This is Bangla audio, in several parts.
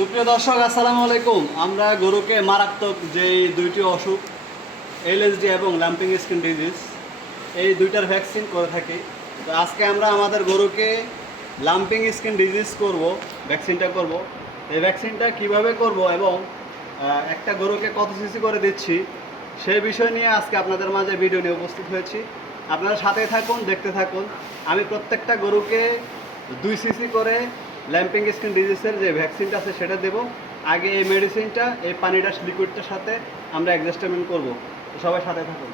সুপ্রিয় দর্শক, আসসালামু আলাইকুম। আমরা গরুকে মারাত্মক যে দুইটি অসুখ এলএসডি এবং ল্যাম্পিং স্কিন ডিজিজ এই দুইটার ভ্যাকসিন করে থাকি। তো আজকে আমরা আমাদের গরুকে লাম্পিং স্কিন ডিজিজ করব ভ্যাকসিনটা করব। এই ভ্যাকসিনটা কীভাবে করব এবং একটা গরুকে কত সিসি করে দিচ্ছি সেই বিষয় নিয়ে আজকে আপনাদের মাঝে ভিডিও নিয়ে উপস্থিত হয়েছি। আপনারা সাথে থাকুন, দেখতে থাকুন। আমি প্রত্যেকটা গরুকে দুই সিসি করে ল্যাম্পিং স্কিন ডিজিজের যে ভ্যাকসিনটা আছে সেটা দেব। আগে এই মেডিসিনটা এই পানিটা লিকুইডটার সাথে আমরা অ্যাডজাস্টমেন্ট করব। সবাই সাথে থাকুন।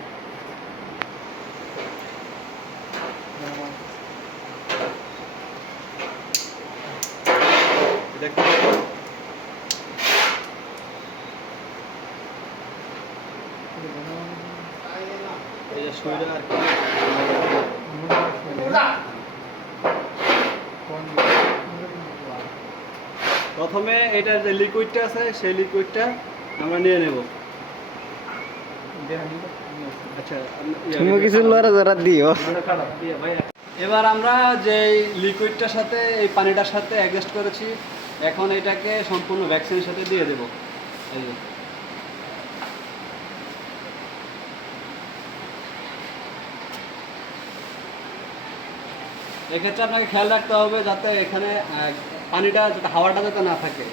দেখতে আর কি। প্রথমে এটার যে লিকুইডটা আছে সেই লিকুইডটা আমরা নিয়ে নেব। আচ্ছা কিছু লড়া দিও। এবার আমরা যে লিকুইডটার সাথে এই পানিটার সাথে অ্যাডজাস্ট করেছি এখন এটাকে সম্পূর্ণ ভ্যাকসিনের সাথে দিয়ে দেবো। এই যে। এক্ষেত্রে আপনাকে খেয়াল রাখতে হবে যাতে এখানে পানিটা যাতে হাওয়াটা যাতে না থাকে।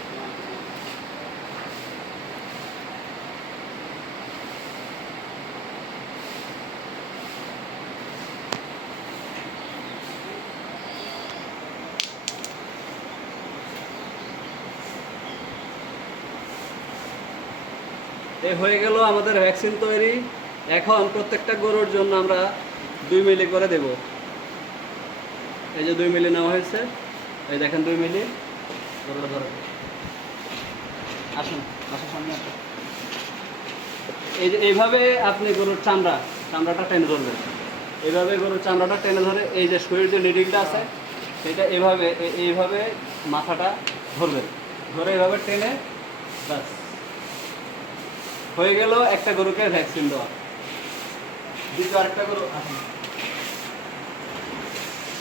এই হয়ে গেল আমাদের ভ্যাকসিন তৈরি। এখন প্রত্যেকটা গরুর জন্য আমরা দুই মিলি করে দেব। এই যে দুই মিলি নেওয়া হয়েছে। এই দেখেন দুই মিলি। গরুটা ধরো আসুন আসুন সামনে এই যে এইভাবে আপনি গরুর চামড়া, চামড়াটা টেনে ধরবেন। এইভাবে গরুর চামড়াটা টেনে ধরে এই যে শরীর যে লিডিংটা আছে, সেটা এইভাবে, এ- এইভাবে মাথাটা ধরবেন। ধরে এভাবে টেনে, ব্যাস। হয়ে গেল একটা গরুকে ভ্যাকসিন দেওয়া। দ্বিতীয় আরেকটা গরু।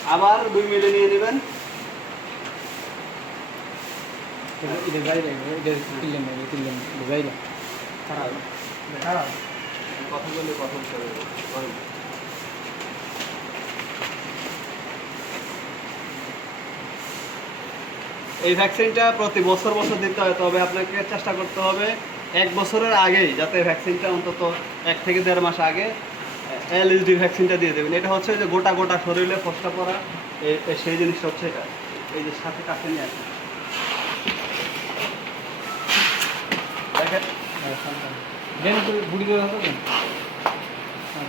আবার দুই মিলে নিয়ে নেবেন। এই ভ্যাকসিনটা প্রতি বছর বছর দিতে হয়, তবে আপনাকে চেষ্টা করতে হবে এক বছরের আগেই, যাতে ভ্যাকসিনটা অন্তত এক থেকে দেড় মাস আগে এলএসডি ভ্যাকসিনটা দিয়ে দেবেন। এটা হচ্ছে যে গোটা গোটা শরীরে ফসকা পড়া সেই জিনিসটা হচ্ছে এটা। এই যে সাথে কাছে নিয়ে আসেন দেখেন বুড়ি করে হবে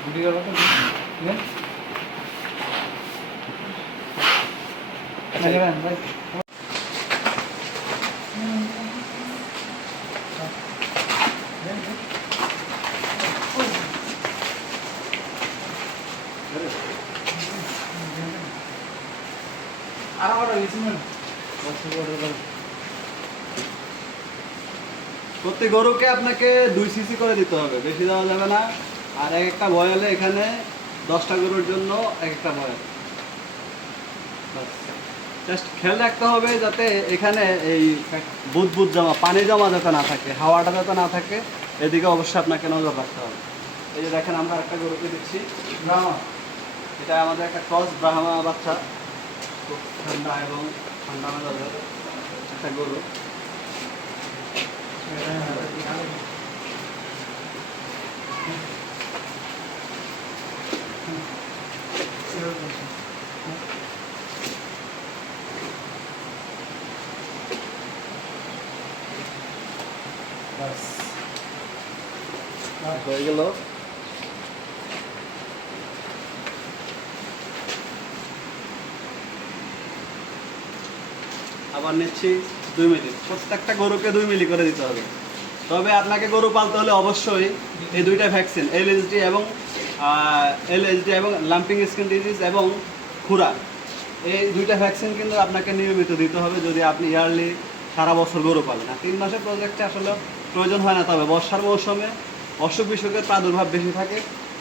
বুড়ি করে হবে ভাই আর অর্ডার দিয়েছিলেন অর্ডার করুন প্রতি গরুকে আপনাকে দুই সিসি করে দিতে হবে। বেশি দেওয়া যাবে না। আর এক একটা বয়ালে এখানে দশটা গরুর জন্য এক একটা বয়াল জাস্ট খেয়াল রাখতে হবে যাতে এখানে এই বুদবুদ জমা, পানি জমা যাতে না থাকে, হাওয়াটা যাতে না থাকে, এদিকে অবশ্যই আপনাকে নজর রাখতে হবে। এই যে দেখেন, আমরা একটা গরুকে দিচ্ছি, ব্রাহ্মা। এটা আমাদের একটা ক্রস ব্রাহ্মা বাচ্চা। খুব ঠান্ডা এবং ঠান্ডা মেজাজের একটা গরু। হয়ে গেল আবার নিচ্ছি দুই মিলি প্রত্যেকটা গরুকে দুই মিলি করে দিতে হবে। তবে আপনাকে গরু পালতে হলে অবশ্যই এই দুইটা ভ্যাকসিন এলএসডি এবং এলএসডি এবং লাম্পিং স্কিন ডিজিজ এবং খুরা। এই দুইটা ভ্যাকসিন কিন্তু আপনাকে নিয়মিত দিতে হবে যদি আপনি ইয়ারলি সারা বছর গরু পাবেন আর তিন মাসের প্রজেক্টে আসলে প্রয়োজন হয় না, তবে বর্ষার মৌসুমে অসুখ বিসুখের প্রাদুর্ভাব বেশি থাকে।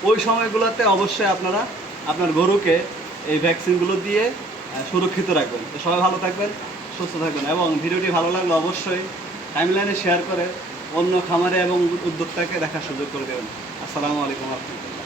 ওই সময়গুলোতে অবশ্যই আপনারা আপনার গরুকে এই ভ্যাকসিনগুলো দিয়ে সুরক্ষিত রাখবেন। তো সবাই ভালো থাকবেন, সুস্থ থাকবেন এবং ভিডিওটি ভালো লাগলে অবশ্যই টাইমলাইনে শেয়ার করে অন্য খামারে এবং উদ্যোক্তাকে দেখার সুযোগ করে দেবেন। আসসালামু আলাইকুম রহমতুল্লাহ।